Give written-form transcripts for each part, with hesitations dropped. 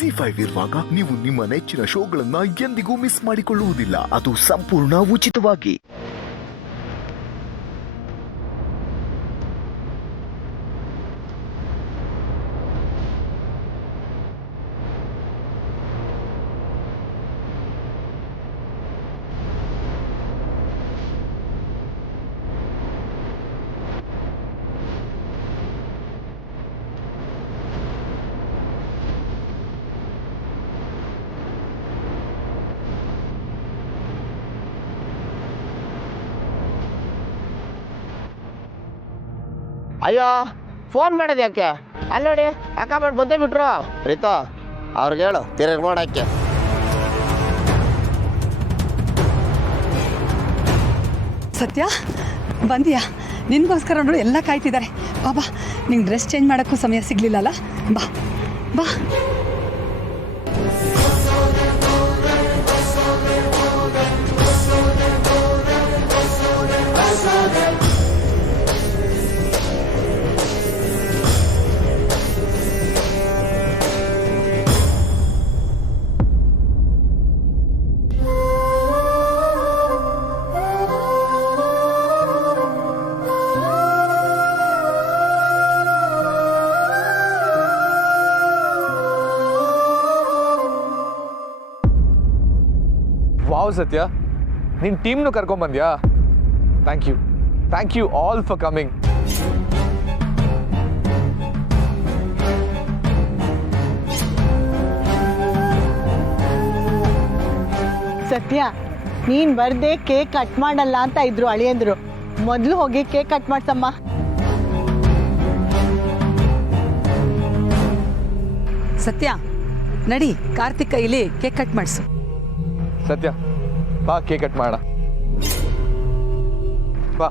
ZEE5 ಇರುವಾಗ ನೀವು ನಿಮ್ಮ ನೆಚ್ಚಿನ ಶೋಗಳನ್ನ ಎಂದಿಗೂ ಮಿಸ್ ಮಾಡಿಕೊಳ್ಳುವುದಿಲ್ಲ. ಅದು ಸಂಪೂರ್ಣ ಉಚಿತವಾಗಿ. ಅಯ್ಯೋ ಫೋನ್ ಮಾಡೋದು ಯಾಕೆ? ಅಲ್ಲಿ ನೋಡಿ ಅಕ್ಕ ಮಾಡಿ ಬಂದೇ ಬಿಟ್ರು. ರೀತಾ ಅವ್ರಿಗೆ ಹೇಳು ತಿರುಗಿ ನೋಡಕ್ಕೆ. ಸತ್ಯ ಬಂದಿಯಾ? ನಿನ್ಗೋಸ್ಕರ ನೋಡಿ ಎಲ್ಲ ಕಾಯ್ತಿದ್ದಾರೆ. ಬಾ ನಿಂಗೆ ಡ್ರೆಸ್ ಚೇಂಜ್ ಮಾಡೋಕ್ಕೂ ಸಮಯ ಸಿಗಲಿಲ್ಲಲ್ಲ. ಬಾ ಬಾ. ವಾವ್ ಸತ್ಯ, ನಿನ್ನ ಟೀಮ್ನು ಕರ್ಕೊಂಬಂದ್ಯಾ? Thank you all for coming. Satya, ನೀನ್ ಬರ್ದೆ ಕೇಕ್ ಕಟ್ ಮಾಡಲ್ಲ ಅಂತ ಇದ್ರು ಅಳಿಯಂದ್ರು. ಮೊದಲು ಹೋಗಿ ಕೇಕ್ ಕಟ್ ಮಾಡ್ಸಮ್ಮ. ಸತ್ಯ ನಡಿ, ಕಾರ್ತಿಕ್ ಕೈಲಿ ಕೇಕ್ ಕಟ್ ಮಾಡಿಸು. ಸತ್ಯ ಬಾ ಕೇಕ್ ಕಟ್ ಮಾಡೋಣ ಬಾ.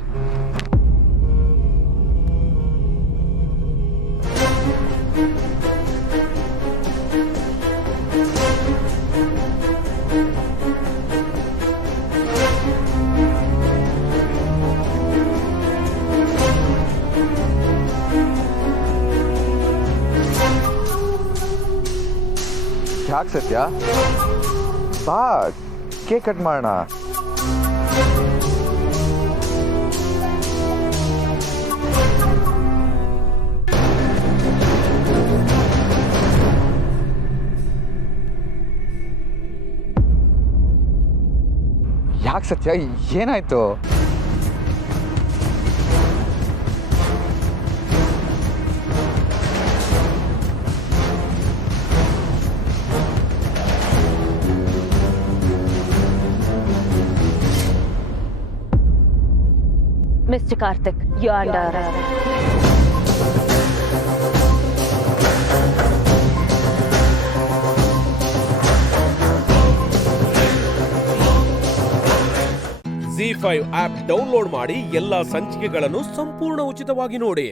ಯಾಕೆ ಸತ್ಯ? ಬಾ ಕೇಕ್ ಕಟ್ ಮಾಡೋಣ. ಯಾಕೆ ಸತ್ಯ, ಏನಾಯ್ತು? Mr. Karthik, you're under arrest. ZEE5 app download ಮಾಡಿ ಎಲ್ಲಾ ಸಂಚಿಕೆಗಳನ್ನು ಸಂಪೂರ್ಣ ಉಚಿತವಾಗಿ ನೋಡಿ.